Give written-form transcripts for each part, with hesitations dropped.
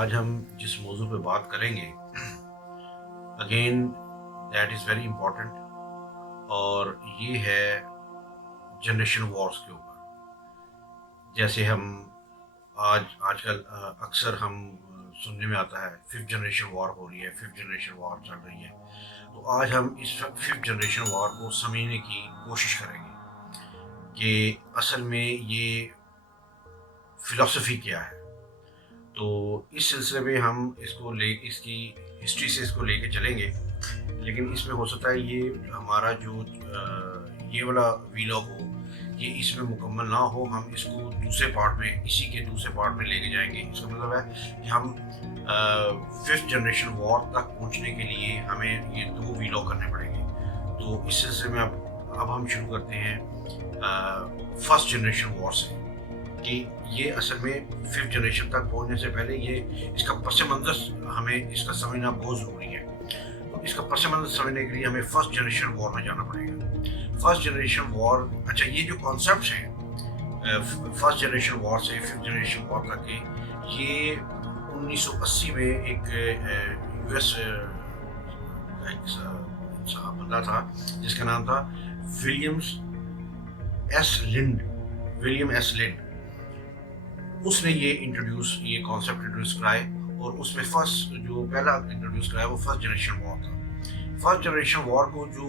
آج ہم جس موضوع پہ بات کریں گے again that is very important, اور یہ ہے جنریشن وارز کے اوپر۔ جیسے ہم آج کل اکثر ہم سننے میں آتا ہے ففتھ جنریشن وار ہو رہی ہے، ففتھ جنریشن وار چل رہی ہے۔ تو آج ہم اس ففتھ جنریشن وار کو سمجھنے کی کوشش کریں گے کہ اصل میں یہ فلسفی کیا ہے۔ تو اس سلسلے میں ہم اس کی ہسٹری سے اس کو لے کے چلیں گے، لیکن اس میں ہو سکتا ہے یہ ہمارا جو یہ والا ویلاگ ہو یہ اس میں مکمل نہ ہو، ہم اس کو دوسرے پارٹ میں اسی کے دوسرے پارٹ میں لے کے جائیں گے۔ اس کا مطلب ہے کہ ہم ففتھ جنریشن وار تک پہنچنے کے لیے ہمیں یہ 2 ویلاگ کرنے پڑیں گے۔ تو اس سلسلے میں اب ہم شروع کرتے ہیں فرسٹ جنریشن وار سے، کہ یہ اصل میں ففتھ جنریشن تک پہنچنے سے پہلے اس کا پس منظر ہمیں اس کا سمجھنا بہت ضروری ہے۔ تو اس کا پس منظر سمجھنے کے لیے ہمیں فرسٹ جنریشن وار میں جانا پڑے گا۔ فرسٹ جنریشن وار، اچھا یہ جو کانسیپٹس ہیں فرسٹ جنریشن وار سے ففتھ جنریشن وار تک کے، یہ 1980 میں ایک یو ایس بندہ تھا جس کا نام تھا ولیم ایس لنڈ۔ اس نے یہ کانسیپٹ انٹروڈیوس کرائے، اور اس میں فرسٹ جو پہلا انٹروڈیوس کرایا وہ فرسٹ جنریشن وار تھا۔ فرسٹ جنریشن وار کو جو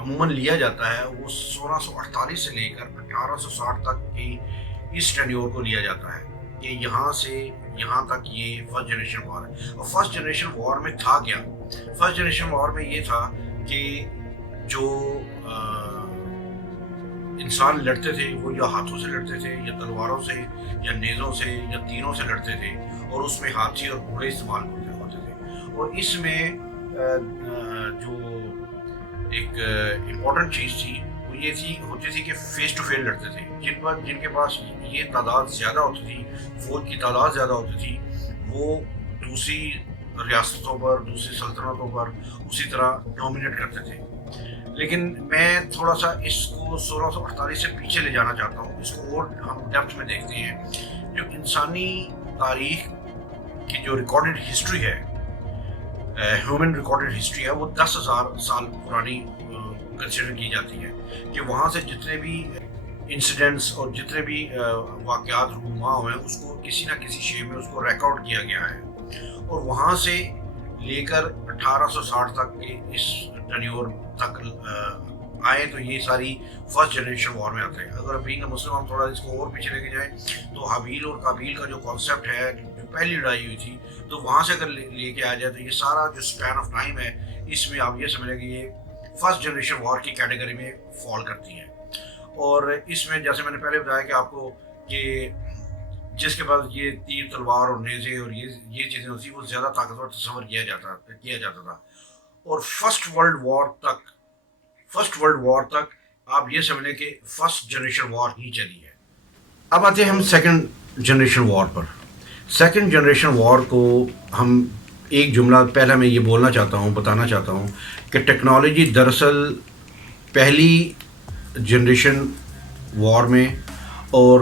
عموماً لیا جاتا ہے وہ 1648 سے لے کر 1860 تک کی اس ٹینیور کو لیا جاتا ہے کہ یہاں سے یہاں تک یہ فرسٹ جنریشن وار ہے۔ اور فرسٹ جنریشن وار میں تھا کیا؟ فرسٹ جنریشن وار میں یہ تھا کہ جو انسان لڑتے تھے وہ یا ہاتھوں سے لڑتے تھے یا تلواروں سے یا نیزوں سے یا تیروں سے لڑتے تھے، اور اس میں ہاتھی اور گھوڑے استعمال ہوتے تھے۔ اور اس میں جو ایک امپورٹنٹ چیز تھی وہ یہ ہوتی تھی کہ فیس ٹو فیس لڑتے تھے۔ جن کے پاس یہ تعداد زیادہ ہوتی تھی، فوج کی تعداد زیادہ ہوتی تھی، وہ دوسری ریاستوں پر، دوسری سلطنتوں پر اسی طرح ڈومینیٹ کرتے تھے۔ لیکن میں تھوڑا سا اس کو 1648 سے پیچھے لے جانا چاہتا ہوں، اس کو اور ہم ڈیپتھ میں دیکھتے ہیں۔ جو انسانی تاریخ کی جو ریکارڈڈ ہسٹری ہے، ہیومن ریکارڈڈ ہسٹری ہے، وہ 10,000 سال پرانی کنسیڈر کی جاتی ہے، کہ وہاں سے جتنے بھی انسیڈنٹس اور جتنے بھی واقعات رونما ہوئے ہیں اس کو کسی نہ کسی شے میں اس کو ریکارڈ کیا گیا ہے۔ اور وہاں سے لے کر 1860 تک کے اس ٹینیور تک آئے تو یہ ساری فرسٹ جنریشن وار میں آتے ہیں۔ اگر بینگ اے مسلم ہم تھوڑا اس کو اور پیچھے لے کے جائیں تو حابیل اور قابیل کا جو کانسیپٹ ہے، جو پہلی لڑائی ہوئی تھی، تو وہاں سے اگر لے کے آ جائے تو یہ سارا جو اسپین آف ٹائم ہے اس میں آپ یہ سمجھ لیں کہ یہ فرسٹ جنریشن وار کی کیٹیگری میں فال کرتی ہے۔ اور اس میں جیسے میں نے پہلے بتایا کہ آپ کو کہ جس کے پاس یہ تیر تلوار اور نیزے اور یہ چیزیں ہوتی وہ زیادہ طاقتور تصور کیا جاتا تھا۔ اور فرسٹ ورلڈ وار تک آپ یہ سمجھ لیں کہ فرسٹ جنریشن وار ہی چلی ہے۔ اب آتے ہیں ہم سیکنڈ جنریشن وار پر۔ سیکنڈ جنریشن وار کو ہم ایک جملہ پہلا میں یہ بتانا چاہتا ہوں کہ ٹیکنالوجی دراصل پہلی جنریشن وار میں اور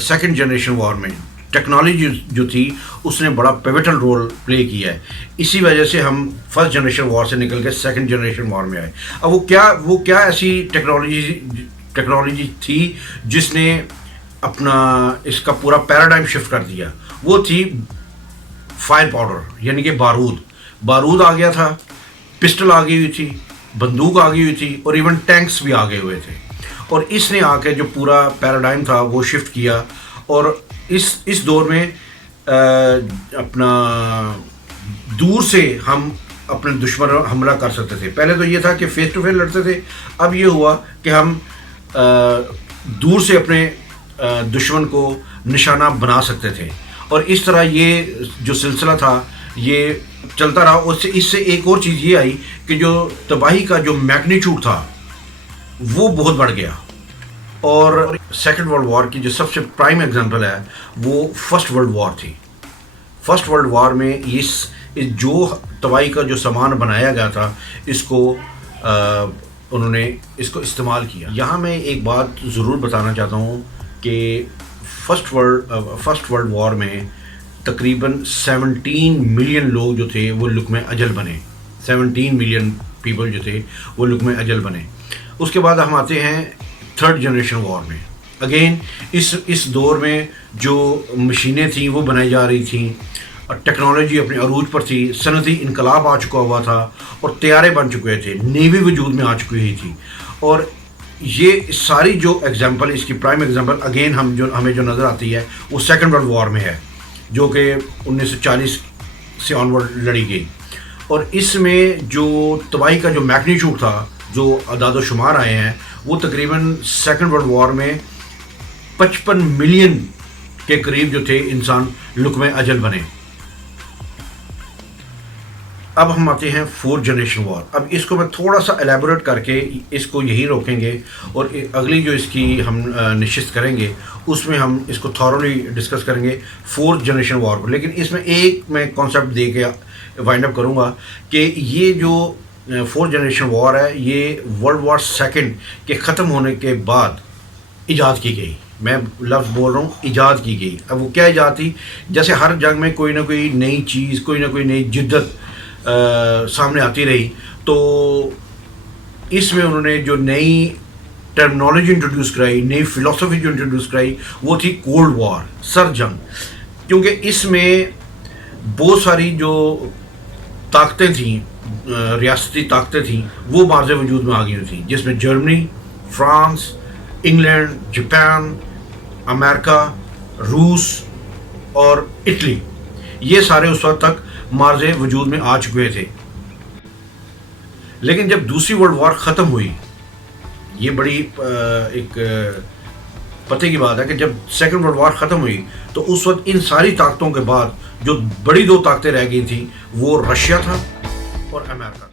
سیکنڈ جنریشن وار میں ٹیکنالوجی جو تھی اس نے بڑا پیوٹل رول پلے کیا ہے۔ اسی وجہ سے ہم فرسٹ جنریشن وار سے نکل کے سیکنڈ جنریشن وار میں آئے۔ اب وہ کیا ایسی ٹیکنالوجی تھی جس نے اپنا اس کا پورا پیراڈائم شفٹ کر دیا؟ وہ تھی فائر پاؤڈر، یعنی کہ بارود آ گیا تھا، پسٹل آ گئی ہوئی تھی، بندوق آ گئی ہوئی تھی، اور ایون ٹینکس بھی آ گئے ہوئے تھے۔ اور اس نے آ کے جو پورا پیراڈائم تھا وہ شفٹ کیا، اور اس دور میں اپنا دور سے ہم اپنے دشمن حملہ کر سکتے تھے۔ پہلے تو یہ تھا کہ فیس ٹو فیس لڑتے تھے، اب یہ ہوا کہ ہم دور سے اپنے دشمن کو نشانہ بنا سکتے تھے۔ اور اس طرح یہ جو سلسلہ تھا یہ چلتا رہا۔ اس سے ایک اور چیز یہ آئی کہ جو تباہی کا جو میگنیچیوڈ تھا وہ بہت بڑھ گیا۔ اور سیکنڈ ورلڈ وار کی جو سب سے پرائم ایگزامپل ہے وہ فرسٹ ورلڈ وار تھی۔ فرسٹ ورلڈ وار میں جو تباہی کا جو سامان بنایا گیا تھا اس کو انہوں نے اس کو استعمال کیا۔ یہاں میں ایک بات ضرور بتانا چاہتا ہوں کہ فرسٹ ورلڈ وار میں تقریباً 17 ملین لوگ جو تھے وہ لقمہ اجل بنے. 17 ملین پیپل جو تھے وہ لقمہ اجل بنے. اس کے بعد ہم آتے ہیں تھرڈ جنریشن وار میں. اگین اس دور میں جو مشینیں تھیں وہ بنائی جا رہی تھیں اور ٹیکنالوجی اپنے عروج پر تھی. صنعتی انقلاب آ چکا ہوا تھا اور طیارے بن چکے تھے, نیوی وجود میں آ چکی ہوئی تھی. اور یہ ساری جو ایگزامپل, اس کی پرائم ایگزامپل اگین ہمیں جو نظر آتی ہے وہ سیکنڈ ورلڈ وار میں ہے, جو کہ 1940 سے آنورڈ لڑی گئی. اور اس میں جو تباہی کا جو میگنیچیوڈ تھا, جو اعداد و شمار آئے ہیں, وہ تقریباً سیکنڈ ورلڈ وار میں 55 ملین کے قریب جو تھے انسان لقمہ اجل بنے. اب ہم آتے ہیں فورتھ جنریشن وار. اب اس کو میں تھوڑا سا ایلیبوریٹ کر کے اس کو یہی روکیں گے, اور اگلی جو اس کی ہم نشست کریں گے اس میں ہم اس کو تھورولی ڈسکس کریں گے فورتھ جنریشن وار پر. لیکن اس میں ایک میں کانسیپٹ دے کے وائنڈ اپ کروں گا کہ یہ جو فورتھ جنریشن وار ہے یہ ورلڈ وار سیکنڈ کے ختم ہونے کے بعد ایجاد کی گئی. میں لفظ بول رہا ہوں ایجاد کی گئی. اب وہ کیا ایجاد تھی؟ جیسے ہر جنگ میں کوئی نہ کوئی نئی چیز, کوئی نہ کوئی نئی جدت سامنے آتی رہی, تو اس میں انہوں نے جو نئی ٹرمنالوجی انٹروڈیوس کرائی, نئی فلسفی جو انٹروڈیوس کرائی, وہ تھی کولڈ وار, سرد جنگ. کیونکہ اس میں بہت ساری جو طاقتیں تھیں, ریاستی طاقتیں تھیں, وہ بارز وجود میں آ گئی تھیں, جس میں جرمنی, فرانس, انگلینڈ, جاپان, امریکہ, روس اور اٹلی, یہ سارے اس وقت تک مارز وجود میں آ چکے تھے. لیکن جب دوسری ورلڈ وار ختم ہوئی, یہ بڑی ایک پتہ کی بات ہے کہ جب سیکنڈ ورلڈ وار ختم ہوئی تو اس وقت ان ساری طاقتوں کے بعد جو بڑی دو طاقتیں رہ گئی تھیں وہ رشیا تھا اور امریکہ تھا.